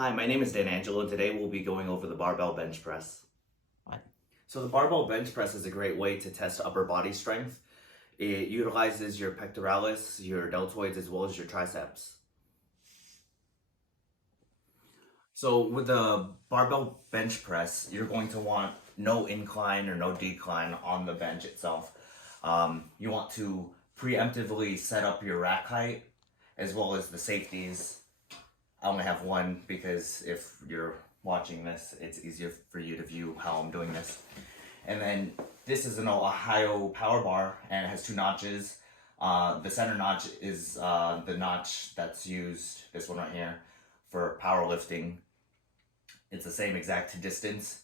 Hi, my name is Dan Angelo, and today we'll be going over the barbell bench press. Right. So the barbell bench press is a great way to test upper body strength. It utilizes your pectoralis, your deltoids, as well as your triceps. So with the barbell bench press, you're going to want no incline or no decline on the bench itself. You want to preemptively set up your rack height as well as the safeties. I only have one because if you're watching this, it's easier for you to view how I'm doing this. And then this is an Ohio power bar and it has two notches. The center notch is the notch that's used, this one right here, for powerlifting. It's the same exact distance.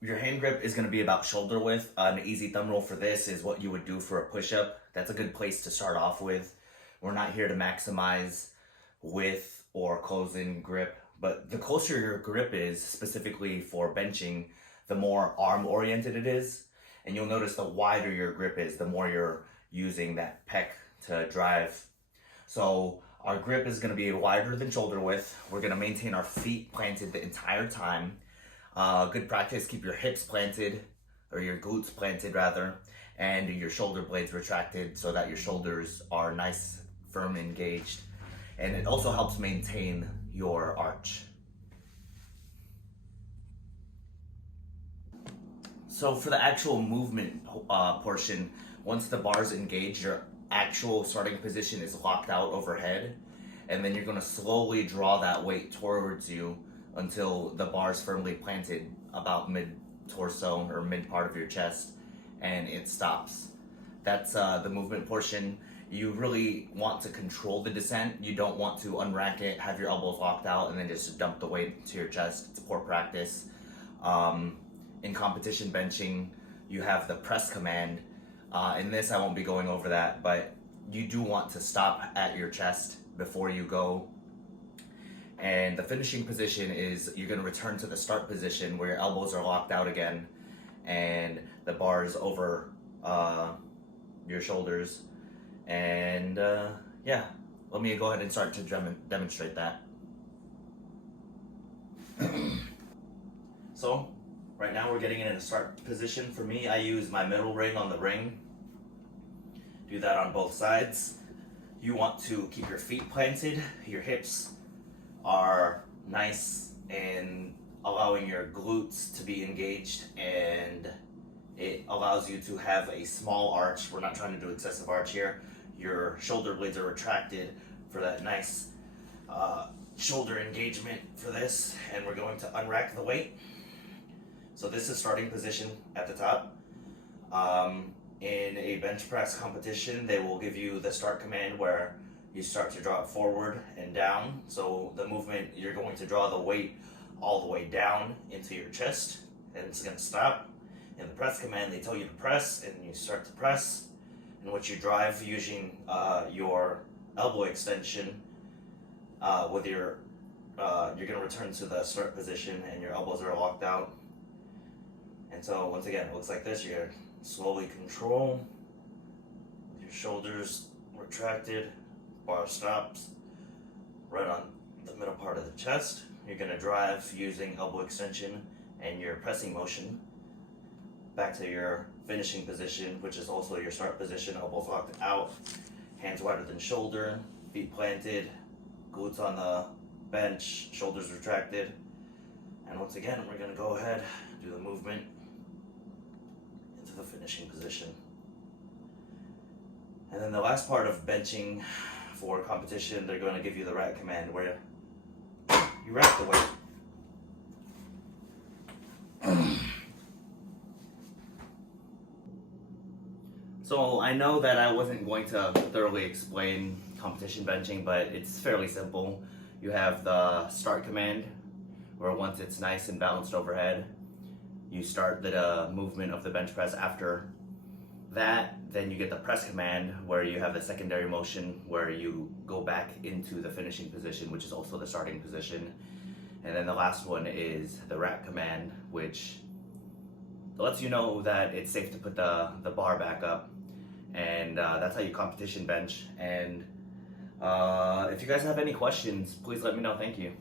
Your hand grip is going to be about shoulder width. An easy thumb rule for this is what you would do for a push-up. That's a good place to start off with. We're not here to maximize width or close-in grip, but the closer your grip is, specifically for benching, the more arm-oriented it is. And you'll notice the wider your grip is, the more you're using that pec to drive. So our grip is going to be wider than shoulder width. We're going to maintain our feet planted the entire time. Good practice, keep your hips planted, or your glutes planted rather, and your shoulder blades retracted so that your shoulders are nice, firm, engaged. And it also helps maintain your arch. So for the actual movement portion, once the bar's engaged, your actual starting position is locked out overhead, and then you're going to slowly draw that weight towards you until the bar's firmly planted about mid-torso or mid-part of your chest, and it stops. That's the movement portion. You really want to control the descent. You don't want to unrack it, have your elbows locked out, and then just dump the weight to your chest. It's poor practice. In competition benching, you have the press command. In this, I won't be going over that, but you do want to stop at your chest before you go. And the finishing position is you're going to return to the start position where your elbows are locked out again and the bar is over your shoulders. And yeah, let me go ahead and start to demonstrate that. So right now we're getting in a start position. For me, I use my middle ring on the ring. Do that on both sides. You want to keep your feet planted. Your hips are nice and allowing your glutes to be engaged, and it allows you to have a small arch. We're not trying to do excessive arch here. Your shoulder blades are retracted for that nice shoulder engagement for this, and we're going to unrack the weight. So this is starting position at the top. In a bench press competition, they will give you the start command where you start to draw it forward and down. So the movement, you're going to draw the weight all the way down into your chest, and it's going to stop. In the press command, they tell you to press, and you start to press, in which you drive using your elbow extension with your, you're going to return to the start position and your elbows are locked out. And so once again, it looks like this. You're going to slowly control with your shoulders retracted, bar stops right on the middle part of the chest. You're going to drive using elbow extension and your pressing motion back to your finishing position, which is also your start position. Elbows locked out, hands wider than shoulder, feet planted, glutes on the bench, shoulders retracted. And once again, we're going to go ahead, do the movement into the finishing position. And then the last part of benching for competition, they're going to give you the rack command where you rack the weight. So I know that I wasn't going to thoroughly explain competition benching, but it's fairly simple. You have the start command, where once it's nice and balanced overhead, you start the movement of the bench press. After that, then you get the press command, where you have the secondary motion, where you go back into the finishing position, which is also the starting position. And then the last one is the rack command, which lets you know that it's safe to put the bar back up. And that's how you competition bench. And if you guys have any questions, please let me know. Thank you.